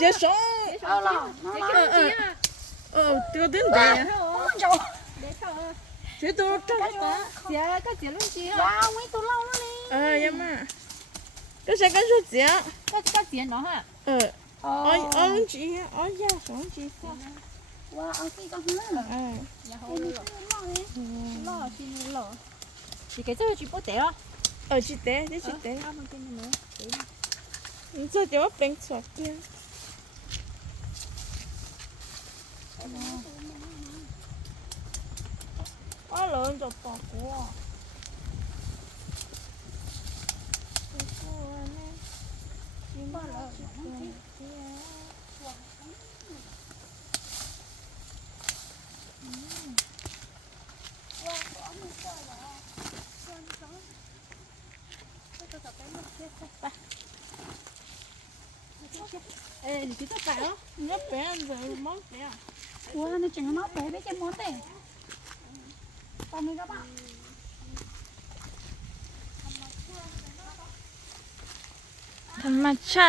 接手，这个真的，这都这个，哇mấy tôi lâu nó đi 呀妈，这是跟说姐， có tiền đó hả 俺姐，俺家上姐噻， wow ở cái con hả ừ, lo xin lo thì cái chỗ chỉ bố té đó chị té, chị té, không tin nữa你这就变出来的，我人就包过。ê thì cái cái đó nó bé rồi món bé wow nó chừng nó bé bé cái món đấy tao mới các bạn thằng mà cha